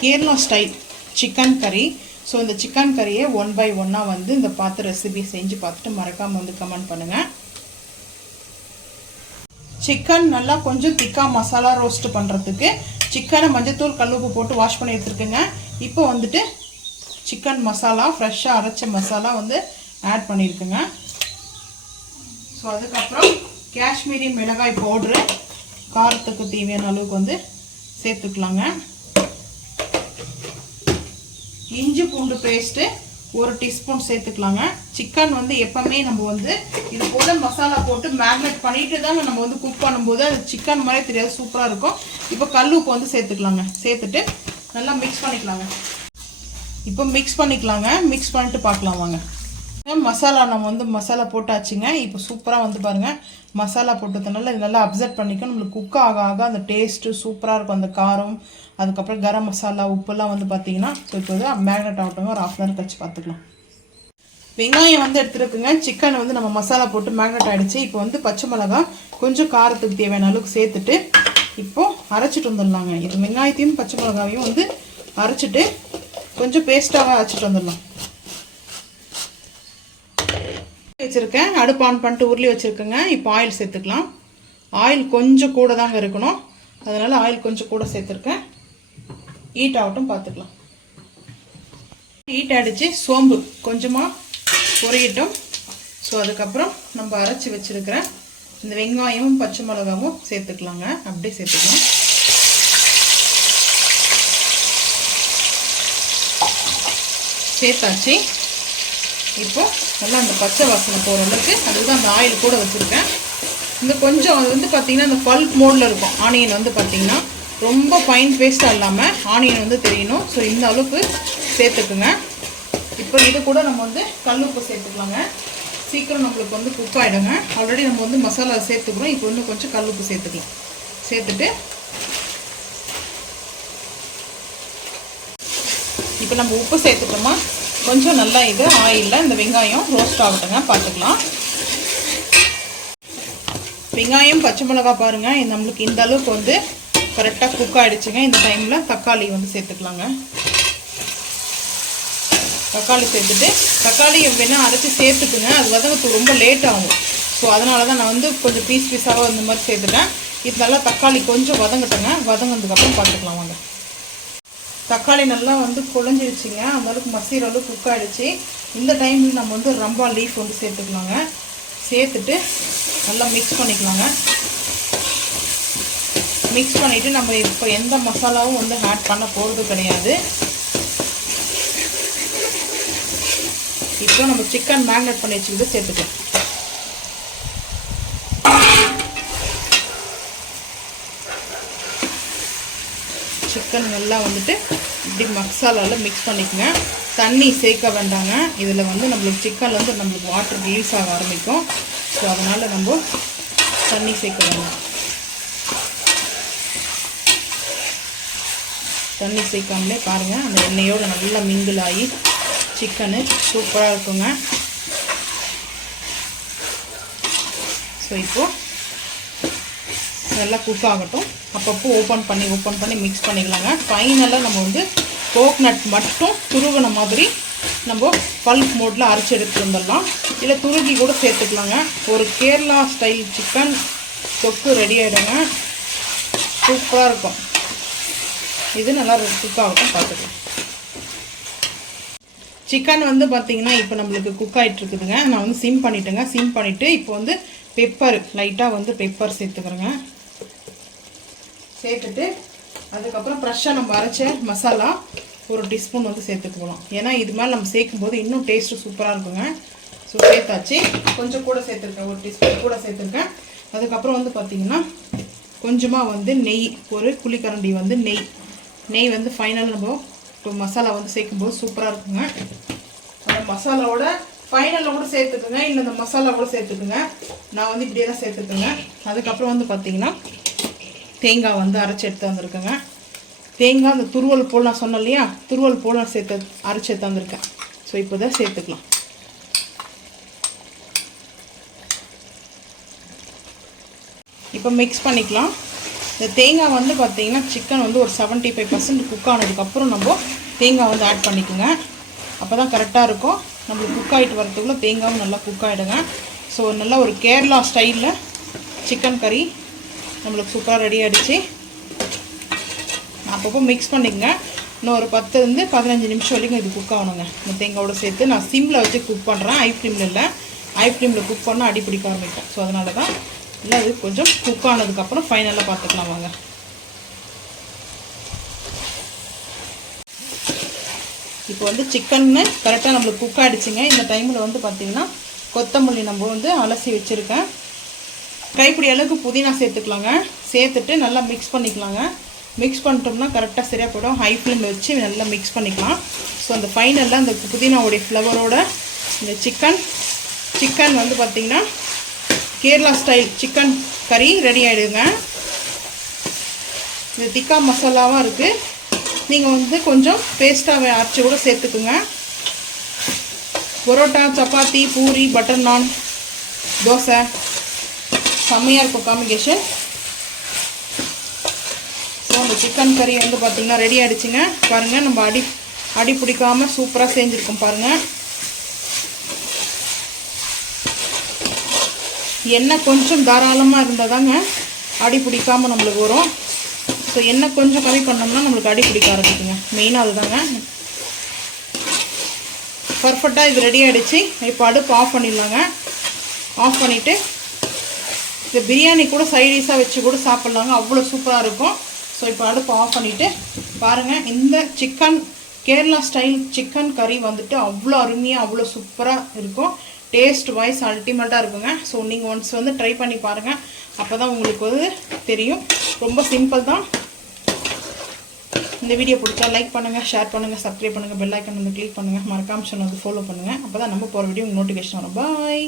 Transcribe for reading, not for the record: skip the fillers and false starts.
Kerala style chicken கறி. So இந்த chicken கறியை 1 by 1 வந்து இந்த பார்த்து ரெசிபி செஞ்சு பார்த்துட்டு மறக்காமல் வந்து கமெண்ட் பண்ணுங்கள். சிக்கன் நல்லா கொஞ்சம் திக்காக மசாலா ரோஸ்ட் பண்ணுறதுக்கு சிக்கனை மஞ்சத்தூள் கல்லுப்பு போட்டு வாஷ் பண்ணி எடுத்துருக்குங்க. இப்போ வந்துட்டு சிக்கன் மசாலா ஃப்ரெஷ்ஷாக அரைச்ச மசாலா வந்து ஆட் பண்ணியிருக்குங்க. ஸோ அதுக்கப்புறம் காஷ்மீரி மிளகாய் பவுட்ரு காரத்துக்கு தேவையான அளவுக்கு வந்து சேர்த்துக்கலாங்க. இஞ்சி பூண்டு பேஸ்ட்டு 1 டீஸ்பூன் சேர்த்துக்கலாங்க. சிக்கன் வந்து எப்பவுமே நம்ம வந்து இது போல மசாலா போட்டு மேக்னேட் பண்ணிட்டு தாங்க நம்ம வந்து குக் பண்ணும்போது அது சிக்கன் மாதிரி தெரியாது, சூப்பராக இருக்கும். இப்போ கல்லுப்பு வந்து சேர்த்துக்கலாங்க. சேர்த்துட்டு நல்லா மிக்ஸ் பண்ணிக்கலாங்க. இப்போ மிக்ஸ் பண்ணிட்டு பார்க்கலாம் வாங்க. மசாலா நம்ம வந்து மசாலா போட்டாச்சுங்க. இப்போ சூப்பராக வந்து பாருங்கள் மசாலா போட்டதுனால இது நல்லா அப்சர்வ் பண்ணிக்கும். நம்மளுக்கு குக் ஆக ஆக அந்த டேஸ்ட்டு சூப்பராக இருக்கும். அந்த காரம், அதுக்கப்புறம் கரம் மசாலா, உப்புலாம் வந்து பார்த்தீங்கன்னா ஸோ இப்போ வந்து மேக்னேட் ஆகட்டும். ஒரு 1/2 hour கழிச்சு பார்த்துக்கலாம். வெங்காயம் வந்து எடுத்துருக்குங்க. சிக்கன் வந்து நம்ம மசாலா போட்டு மேக்னேட் ஆகிடுச்சு. இப்போ வந்து பச்சை மிளகா கொஞ்சம் காரத்துக்கு தேவையான அளவுக்கு சேர்த்துட்டு இப்போது அரைச்சிட்டு வந்துடலாங்க. இது வெங்காயத்தையும் பச்சை மிளகாவையும் வந்து அரைச்சிட்டு கொஞ்சம் பேஸ்ட்டாக அரைச்சிட்டு வந்துடலாம். வச்சுருக்கேன். அடுப்பு ஆன் பண்ணிட்டு உருளி வச்சுருக்கேங்க. இப்போ ஆயில் சேர்த்துக்கலாம். ஆயில் கொஞ்சம் கூட தாங்க இருக்கணும், அதனால் ஆயில் கொஞ்சம் கூட சேர்த்துருக்கேன். ஹீட் ஆகட்டும் பார்த்துக்கலாம். ஹீட் ஆகிடுச்சு. சோம்பு கொஞ்சமாக பொரியட்டும். ஸோ அதுக்கப்புறம் நம்ம அரைச்சி வச்சுருக்கிற இந்த வெங்காயமும் பச்சை மிளகாவும் சேர்த்துக்கலாங்க. அப்படியே சேர்த்துக்கலாம். சேர்த்தாச்சு. இப்போ நல்லா அந்த பச்சை வாசனை போகிற அளவுக்கு அதுதான் அந்த ஆயில் கூட வச்சுருக்கேன். இந்த கொஞ்சம் அது வந்து பார்த்திங்கன்னா இந்த பல்ப் மோடில் இருக்கும். ஆனியன் வந்து பார்த்திங்கன்னா ரொம்ப ஃபைன் பேஸ்ட்டாக இல்லாமல் ஆனியன் வந்து தெரியணும். ஸோ இந்த அளவுக்கு சேர்த்துக்குங்க. இப்போ இது கூட நம்ம வந்து கல்லுப்பு சேர்த்துக்கலாங்க. சீக்கிரம் நம்மளுக்கு வந்து குக் ஆகிடுங்க. ஆல்ரெடி நம்ம வந்து மசாலா சேர்த்துக்கிறோம். இப்போ இன்னும் கொஞ்சம் கல்லுப்பு சேர்த்துக்கலாம். சேர்த்துட்டு இப்போ நம்ம உப்பு சேர்த்துட்டோமா கொஞ்சம் நல்லா இது ஆயிலில் இந்த வெங்காயம் ரோஸ்ட் ஆகட்டுங்க பார்த்துக்கலாம். வெங்காயம் பச்சை மிளகா பாருங்கள் நம்மளுக்கு இந்த அளவுக்கு வந்து கரெக்டாக குக் ஆகிடுச்சுங்க. இந்த டைமில் தக்காளி வந்து சேர்த்துக்கலாங்க. தக்காளி சேர்த்துட்டு தக்காளி வேணால் அரைச்சி சேர்த்துக்குங்க. அது வதங்கிறதுக்கு ரொம்ப லேட் ஆகும். ஸோ அதனால தான் நான் வந்து கொஞ்சம் பீஸாக இந்த மாதிரி சேர்த்துட்டேன். இது நல்லா தக்காளி கொஞ்சம் வதங்கட்டுங்க. வதங்கினதுக்கப்புறம் பார்த்துக்கலாம் வாங்க. தக்காளி நல்லா வந்து குழஞ்சிடுச்சிங்க. அந்த அளவுக்கு மசிகிற அளவுக்கு குக் ஆகிடுச்சு. இந்த டைமில் நம்ம வந்து ரம்பா லீஃப் வந்து சேர்த்துக்கலாங்க. சேர்த்துட்டு நல்லா மிக்ஸ் பண்ணிக்கலாங்க. மிக்ஸ் பண்ணிவிட்டு நம்ம இப்போ எந்த மசாலாவும் வந்து ஆட் பண்ண போகிறது கிடையாது. இப்போ நம்ம சிக்கன் மேக்னேட் பண்ணி வச்சுக்கிட்டு சேர்த்துக்கலாம். சிக்கன் நல்லா வந்துட்டு இப்படி மசாலாவில் மிக்ஸ் பண்ணிக்கோங்க. தண்ணி சேர்க்க வேண்டாங்க. இதில் வந்து நம்மளுக்கு சிக்கன் வந்து நம்மளுக்கு வாட்டர் ரிலீஸ் ஆக ஆரம்பிக்கும். ஸோ அதனால் நம்ம தண்ணி சேர்க்க வேண்டாம். தண்ணி சேர்க்காமலே பாருங்கள் அந்த எண்ணெயோடு நல்லா மிங்கிள் ஆகி சிக்கனு சூப்பராக இருக்குங்க. ஸோ இப்போது நல்லா குக் ஆகட்டும். அப்பப்போ ஓப்பன் பண்ணி மிக்ஸ் பண்ணிக்கலாங்க. ஃபைனலாக நம்ம வந்து கோக்னட் மட்டும் துருவின மாதிரி நம்ம பல்ப் மோடில் அரைச்சி எடுத்துகிட்டு வந்துடலாம். இல்லை துருகி கூட சேர்த்துக்கலாங்க. ஒரு கேரளா ஸ்டைல் சிக்கன் தொக்கு ரெடி ஆகிடுங்க. சூப்பராக இருக்கும். இது நல்லா குக் ஆகட்டும் பார்த்துக்கலாம். சிக்கன் வந்து பார்த்திங்கன்னா இப்போ நம்மளுக்கு குக் ஆகிட்டு இருக்குதுங்க. நான் வந்து சிம் பண்ணிட்டேங்க. சிம் பண்ணிவிட்டு இப்போ வந்து பெப்பர் லைட்டாக வந்து பெப்பர் சேர்த்துக்கிறேங்க. சேர்த்துட்டு அதுக்கப்புறம் ஃப்ரெஷ்ஷாக நம்ம அரைச்ச மசாலா 1 டீஸ்பூன் வந்து சேர்த்துக்கலாம். ஏன்னா இது மாதிரி நம்ம சேர்க்கும்போது இன்னும் டேஸ்ட்டு சூப்பராக இருக்குங்க. ஸோ சேர்த்தாச்சு. கொஞ்சம் கூட சேர்த்துருக்கேன். 1 டீஸ்பூன் கூட சேர்த்துருக்கேன். அதுக்கப்புறம் வந்து பார்த்திங்கன்னா கொஞ்சமாக வந்து நெய், ஒரு குழிக்கரண்டி வந்து நெய் வந்து ஃபைனல் நம்ம இப்போ மசாலா வந்து சேர்க்கும்போது சூப்பராக இருக்குங்க. அந்த மசாலாவோட ஃபைனலில் கூட சேர்த்துக்குங்க. இல்லை இந்த மசாலா கூட சேர்த்துக்குங்க. நான் வந்து இப்படியே தான் சேர்த்துக்குங்க. அதுக்கப்புறம் வந்து பார்த்திங்கன்னா தேங்காய் வந்து அரைச்சி எடுத்து வந்திருக்கேங்க. தேங்காய் அந்த துருவல் போல் நான் சொன்னேன் இல்லையா, துருவல் போல் நான் அரைச்சி எடுத்து வந்திருக்கேன். ஸோ இப்போ தான் சேர்த்துக்கலாம். இப்போ மிக்ஸ் பண்ணிக்கலாம். இந்த தேங்காய் வந்து பார்த்தீங்கன்னா சிக்கன் வந்து ஒரு 75% குக் ஆனதுக்கப்புறம் நம்ம தேங்காய் வந்து ஆட் பண்ணிக்கோங்க. அப்போ தான் கரெக்டாக இருக்கும். நம்மளுக்கு குக் ஆகிட்டு வரதுக்குள்ளே தேங்காயும் நல்லா குக் ஆகிடுங்க. ஸோ நல்லா ஒரு கேரளா ஸ்டைலில் சிக்கன் கறி நம்மளுக்கு சூப்பராக ரெடி ஆகிடுச்சு. அப்பப்போ மிக்ஸ் பண்ணிக்கங்க. இன்னும் ஒரு 10-15 நிமிஷம் வரைக்கும் இது குக் ஆகணுங்க. இந்த தேங்காயோட சேர்த்து நான் சிம்மில் வச்சு குக் பண்ணுறேன், ஹை ஃப்ளேமில் இல்லை. ஹை ஃப்ளேமில் குக் பண்ணால் அடி பிடிக்க ஆரம்பிக்கும். ஸோ அதனால தான் இல்லை, அது கொஞ்சம் குக் ஆனதுக்கப்புறம் ஃபைனலாக பார்த்துக்கலாம் வாங்க. இப்போ வந்து சிக்கன்னு கரெக்டாக நம்மளுக்கு குக் ஆகிடுச்சிங்க. இந்த டைமில் வந்து பார்த்திங்கன்னா கொத்தமல்லி நம்ம வந்து அலசி வச்சுருக்கேன். கைப்பிடி அளவுக்கு புதினா சேர்த்துக்கலாங்க. சேர்த்துட்டு நல்லா மிக்ஸ் பண்ணிக்கலாங்க. மிக்ஸ் பண்ணிட்டோம்னா கரெக்டாக சரியாக போய்டும். ஹை ஃப்ளேமில் வச்சு நல்லா மிக்ஸ் பண்ணிக்கலாம். ஸோ அந்த ஃபைனலில் அந்த புதினாவுடைய ஃப்ளவரோட இந்த சிக்கன் வந்து பார்த்திங்கன்னா கேரளா ஸ்டைல் சிக்கன் கறி ரெடி ஆகிடுங்க. இது திக்கா மசாலாவாக இருக்குது. நீங்கள் வந்து கொஞ்சம் பேஸ்ட்டாக அரைச்சி கூட சேர்த்துக்குங்க. பரோட்டா, சப்பாத்தி, பூரி, பட்டர் நான், தோசை செம்மையாக இருக்கும் காம்பினேஷன். ஸோ அந்த சிக்கன் கறி வந்து பார்த்திங்கன்னா ரெடி ஆகிடுச்சிங்க. பாருங்கள், நம்ம அடி பிடிக்காமல் சூப்பராக செஞ்சுருக்கோம் பாருங்கள். எண்ணெய் கொஞ்சம் தாராளமாக இருந்தால் தாங்க அடி பிடிக்காமல் நம்மளுக்கு வரும். ஸோ எண்ணெய் கொஞ்சம் கம்மி பண்ணோம்னா நம்மளுக்கு அடி பிடிக்க ஆரம்பிக்குங்க. மெயினாக அதுதாங்க. பர்ஃபெக்டாக இது ரெடி ஆகிடுச்சு. இப்போ அடுப்பு ஆஃப் பண்ணிடலாங்க. ஆஃப் பண்ணிவிட்டு இந்த பிரியாணி கூட சைடிஷாக வச்சு கூட சாப்பிட்லாங்க. அவ்வளோ சூப்பராக இருக்கும். ஸோ இப்போ அடுப்பு ஆஃப் பண்ணிவிட்டு பாருங்கள், இந்த கேரளா ஸ்டைல் சிக்கன் கறி வந்துட்டு அவ்வளோ அருமையாக அவ்வளோ சூப்பராக இருக்கும். டேஸ்ட் வைஸ் அல்டிமேட்டாக இருக்குங்க. ஸோ நீங்கள் ஒன்ஸ் வந்து ட்ரை பண்ணி பாருங்கள். அப்போ தான் உங்களுக்கு வந்து தெரியும். ரொம்ப சிம்பிள் தான். இந்த வீடியோ பிடிச்சா லைக் பண்ணுங்கள், ஷேர் பண்ணுங்கள், சப்ஸ்கிரைப் பண்ணுங்கள், பெல் ஐக்கான் வந்து கிளிக் பண்ணுங்கள். மறக்காமல் சொன்னது ஃபாலோ பண்ணுங்கள். அப்போ தான் நம்ம போகிற வீடியோ உங்களுக்கு நோட்டிஃபிகேஷன் வரும். பாய்.